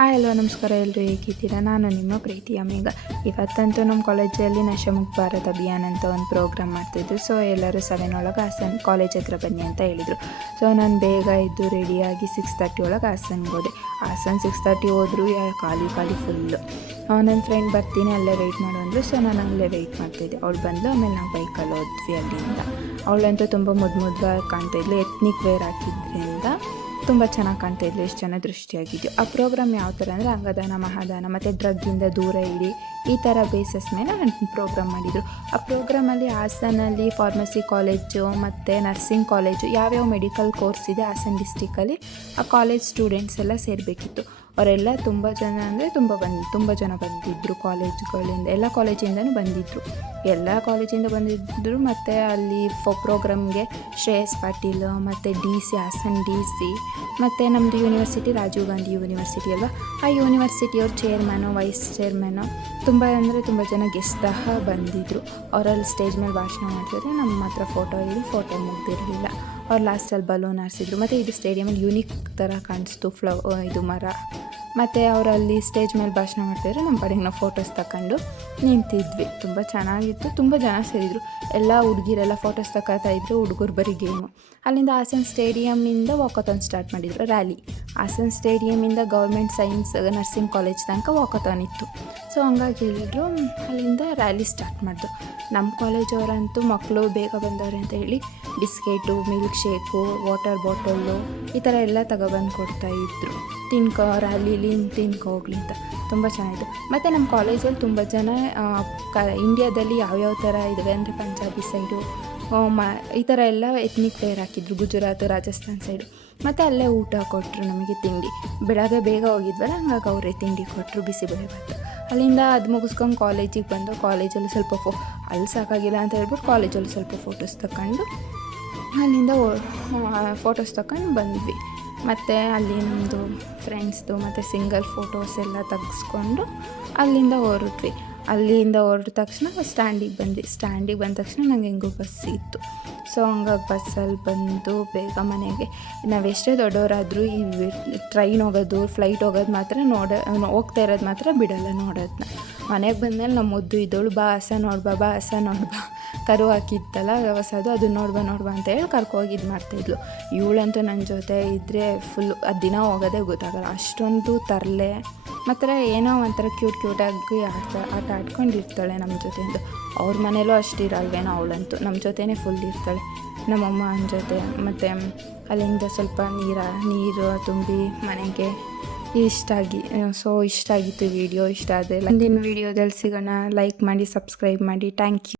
Hello ನಮಸ್ಕಾರ, ಎಲ್ಲರೂ ಹೇಗಿದ್ದೀರಾ? ನಾನು ನಿಮ್ಮ ಪ್ರೀತಿಯ ಮೇಘ. ಇವತ್ತಂತೂ ನಮ್ಮ ಕಾಲೇಜಲ್ಲಿ ನಶಾಮುಕ್ತ ಭಾರತ್ ಅಭಿಯಾನ ಅಂತ ಒಂದು ಪ್ರೋಗ್ರಾಮ್ ಮಾಡ್ತಿದ್ರು. ಸೊ ಎಲ್ಲರೂ 7 ಒಳಗೆ ಹಾಸನ ಕಾಲೇಜ್ ಹತ್ರ ಬನ್ನಿ ಅಂತ ಹೇಳಿದರು. ಸೊ ನಾನು ಬೇಗ ಇದ್ದು ರೆಡಿಯಾಗಿ 6:30 ಒಳಗೆ ಹಾಸನ್ಗೆ ಹೋದೆ. ಹಾಸನ 6:30 ಹೋದ್ರು ಖಾಲಿ ಫುಲ್ಲು. ನನ್ನ ಫ್ರೆಂಡ್ ಬರ್ತೀನಿ ಅಲ್ಲೇ ವೆಯ್ಟ್ ಮಾಡು ಅಂದರು. ಸೊ ನಾನು ಅಲ್ಲೇ ವೆಯ್ಟ್ ಮಾಡ್ತಿದ್ದೆ. ಅವಳು ಬಂದು ಆಮೇಲೆ ನಾವು ಬೈಕಲ್ಲಿ ಹೋದ್ವಿ ಅಲ್ಲಿಂದ. ಅವಳಂತೂ ತುಂಬ ಮುದ್ದಾಗಿ ಕಾಣ್ತಾಯಿದ್ಲು. ಎತ್ನಿಕ್ ವೇರ್ ಹಾಕಿದ್ರಿಂದ ತುಂಬ ಚೆನ್ನಾಗಿ ಕಾಣ್ತಾಯಿದ್ಲು. ಎಷ್ಟು ಜನ ದೃಷ್ಟಿಯಾಗಿದ್ದು. ಆ ಪ್ರೋಗ್ರಾಮ್ ಯಾವ ಥರ ಅಂದರೆ ಅಂಗದಾನ, ಮಹಾದಾನ ಮತ್ತು ಡ್ರಗ್ಗಿಂದ ದೂರ ಇಡಿ, ಈ ಥರ ಬೇಸಸ್ ಮೇಲೆ ಪ್ರೋಗ್ರಾಮ್ ಮಾಡಿದರು. ಆ ಪ್ರೋಗ್ರಾಮಲ್ಲಿ ಹಾಸನಲ್ಲಿ ಫಾರ್ಮಸಿ ಕಾಲೇಜು ಮತ್ತು ನರ್ಸಿಂಗ್ ಕಾಲೇಜು ಯಾವ್ಯಾವ ಮೆಡಿಕಲ್ ಕೋರ್ಸ್ ಇದೆ ಹಾಸನ ಡಿಸ್ಟಿಕಲ್ಲಿ ಆ ಕಾಲೇಜ್ ಸ್ಟೂಡೆಂಟ್ಸ್ ಎಲ್ಲ ಸೇರಬೇಕಿತ್ತು. ಅವರೆಲ್ಲ ತುಂಬ ಜನ ಅಂದರೆ ತುಂಬ ಜನ ಬಂದಿದ್ದರು. ಕಾಲೇಜುಗಳಿಂದ ಎಲ್ಲ ಕಾಲೇಜಿಂದನೂ ಬಂದಿದ್ದರು. ಎಲ್ಲ ಕಾಲೇಜಿಂದ ಬಂದಿದ್ದರು. ಮತ್ತು ಅಲ್ಲಿ ಪ್ರೋಗ್ರಾಮ್ಗೆ ಶ್ರೇಯಸ್ ಪಾಟೀಲ್ ಮತ್ತು DC ಹಾಸನ DC ಮತ್ತು ನಮ್ಮದು ಯೂನಿವರ್ಸಿಟಿ ರಾಜೀವ್ ಗಾಂಧಿ ಯೂನಿವರ್ಸಿಟಿ ಅಲ್ವಾ, ಆ ಯೂನಿವರ್ಸಿಟಿಯವ್ರ ಚೇರ್ಮನು, ವೈಸ್ ಚೇರ್ಮನು ತುಂಬ ಜನ ಗೆಸ್ಟ್ ಸಹ ಬಂದಿದ್ದರು. ಅವರಲ್ಲಿ ಸ್ಟೇಜ್ ಮೇಲೆ ಭಾಷಣ ಮಾಡ್ತಿದ್ರೆ ನಮ್ಮ ಹತ್ರ ಫೋಟೋ ಮುಗ್ದಿರಲಿಲ್ಲ. ಅವ್ರು ಲಾಸ್ಟಲ್ಲಿ ಬಲೂನ್ ಹಾರಿಸಿದ್ರು. ಮತ್ತು ಇದು ಸ್ಟೇಡಿಯಮಲ್ಲಿ ಯೂನಿಕ್ ಥರ ಕಾಣಿಸ್ತು ಇದು ಮರ. ಮತ್ತು ಅವರಲ್ಲಿ ಸ್ಟೇಜ್ ಮೇಲೆ ಭಾಷಣ ಮಾಡ್ತಿದ್ರು. ನಮ್ಮ ಕಡೆಗೆ ನಾವು ಫೋಟೋಸ್ ತಗೊಂಡು ನಿಂತಿದ್ವಿ. ತುಂಬ ಚೆನ್ನಾಗಿತ್ತು. ತುಂಬ ಜನ ಸೇರಿದರು. ಎಲ್ಲ ಹುಡುಗಿರೆಲ್ಲ ಫೋಟೋಸ್ ತಗೋತಾಯಿದ್ರು. ಹುಡುಗರು ಬರೀ ಗೇಮು. ಅಲ್ಲಿಂದ ಹಾಸನ ಸ್ಟೇಡಿಯಮ್ಮಿಂದ ವಾಕಥಾನ್ ಸ್ಟಾರ್ಟ್ ಮಾಡಿದರು, ರ್ಯಾಲಿ. ಹಾಸನ ಸ್ಟೇಡಿಯಮ್ಮಿಂದ ಗೌರ್ಮೆಂಟ್ ಸೈನ್ಸ್ ನರ್ಸಿಂಗ್ ಕಾಲೇಜ್ ತನಕ ವಾಕಥಾನ್ ಇತ್ತು. ಸೊ ಹಂಗಾಗಿ ಹೇಳಿದ್ರು, ಅಲ್ಲಿಂದ ರ್ಯಾಲಿ ಸ್ಟಾರ್ಟ್ ಮಾಡಿದ್ರು. ನಮ್ಮ ಕಾಲೇಜವರಂತೂ ಮಕ್ಕಳು ಬೇಗ ಬಂದವ್ರೆ ಅಂತ ಹೇಳಿ biscuit, milk shake, water bottle ಈ ಥರ ಎಲ್ಲ ತಗೊಬಂದು ಕೊಡ್ತಾಯಿದ್ರು. ರ್ಯಾಲಿಲಿ ಹೋಗ್ಲಿ ಅಂತ. ತುಂಬ ಚೆನ್ನಾಗಿತ್ತು. ಮತ್ತು ನಮ್ಮ ಕಾಲೇಜಲ್ಲಿ ತುಂಬ ಜನ ಇಂಡಿಯಾದಲ್ಲಿ ಯಾವ್ಯಾವ ಥರ ಇದ್ದಾವೆ ಅಂದರೆ ಪಂಜಾಬಿ ಸೈಡು ಈ ಥರ ಎಲ್ಲ ಎತ್ನಿಕ್ ವೇರ್ ಹಾಕಿದ್ರು. ಗುಜರಾತ್, ರಾಜಸ್ಥಾನ್ ಸೈಡು. ಮತ್ತು ಅಲ್ಲೇ ಊಟ ಕೊಟ್ಟರು ನಮಗೆ ತಿಂಡಿ. ಬೆಳಗ್ಗೆ ಬೇಗ ಹೋಗಿದ್ವಲ್ಲ, ಹಂಗಾಗಿ ಅವರೇ ತಿಂಡಿ ಕೊಟ್ಟರು, ಬಿಸಿಬೇಳೆಭಾತು. ಅಲ್ಲಿಂದ ಅದು ಮುಗಿಸ್ಕೊಂಡು ಕಾಲೇಜಿಗೆ ಬಂದು ಕಾಲೇಜಲ್ಲಿ ಸ್ವಲ್ಪ ಅಲ್ಲಿ ಸಾಕಾಗಿಲ್ಲ ಅಂತ ಹೇಳ್ಬಿಟ್ಟು ಕಾಲೇಜಲ್ಲಿ ಸ್ವಲ್ಪ ಫೋಟೋಸ್ ತಗೊಂಡು ಅಲ್ಲಿಂದ ಫೋಟೋಸ್ ತಗೊಂಡು ಬಂದ್ವಿ. ಮತ್ತು ಅಲ್ಲಿ ನಮ್ಮದು ಫ್ರೆಂಡ್ಸ್ದು ಮತ್ತು ಸಿಂಗಲ್ ಫೋಟೋಸ್ ಎಲ್ಲ ತೆಗೆಸ್ಕೊಂಡು ಅಲ್ಲಿಂದ ಹೊರಟ್ವಿ. ಅಲ್ಲಿಂದ ಹೊರಟ ತಕ್ಷಣ ಸ್ಟ್ಯಾಂಡಿಗೆ ಬಂದ ತಕ್ಷಣ ನಂಗೆ ಹೆಂಗೋ ಬಸ್ ಇತ್ತು. ಸೊ ಹಂಗಾಗಿ ಬಸ್ಸಲ್ಲಿ ಬಂದು ಬೇಗ ಮನೆಗೆ. ನಾವೆಷ್ಟೇ ದೊಡ್ಡವರಾದರೂ ಈ ಟ್ರೈನ್ ಹೋಗೋದು, ಫ್ಲೈಟ್ ಹೋಗೋದು ಮಾತ್ರ ಹೋಗ್ತಾ ಇರೋದು ಮಾತ್ರ ಬಿಡೋಲ್ಲ ನೋಡೋದನ್ನ. ಮನೆಗೆ ಬಂದಮೇಲೆ ನಮ್ಮ ಮುದ್ದು ಇದ್ದವಳು ಬಾ ಹಸ ನೋಡ್ಬಾ ಕರು ಹಾಕಿತ್ತಲ್ಲ ಹೊಸದು, ಅದು ನೋಡ್ಬಾ ಅಂತ ಹೇಳಿ ಕರ್ಕೋಗಿ ಇದು ಮಾಡ್ತಾಯಿದ್ಲು. ಇವಳಂತೂ ನನ್ನ ಜೊತೆ ಇದ್ದರೆ ಫುಲ್ ದಿನ ಹೋಗೋದೇ ಗೊತ್ತಾಗಲ್ಲ. ಅಷ್ಟೊಂದು ತರಲೆ ಮಾತ್ರ ಏನೋ ಒಂಥರ ಕ್ಯೂಟಾಗಿ ಆಟ ಆಡ್ಕೊಂಡಿರ್ತಾಳೆ ನಮ್ಮ ಜೊತೆ. ಅಂತ ಅವ್ರ ಮನೇಲೂ ಅಷ್ಟಿರಲ್ವೇನೋ, ಅವಳಂತೂ ನಮ್ಮ ಜೊತೆನೇ ಫುಲ್ ಇರ್ತಾಳೆ, ನಮ್ಮಮ್ಮನ ಜೊತೆ. ಮತ್ತು ಅಲ್ಲಿಂದ ಸ್ವಲ್ಪ ನೀರು ತುಂಬಿ ಮನೆಗೆ ಇಷ್ಟ ಆಗಿತ್ತು ವಿಡಿಯೋ. ಇಷ್ಟ ಆದರೆ ಮುಂದಿನ ವಿಡಿಯೋದಲ್ಲಿ ಸಿಗೋಣ. ಲೈಕ್ ಮಾಡಿ, ಸಬ್ಸ್ಕ್ರೈಬ್ ಮಾಡಿ. Thank you.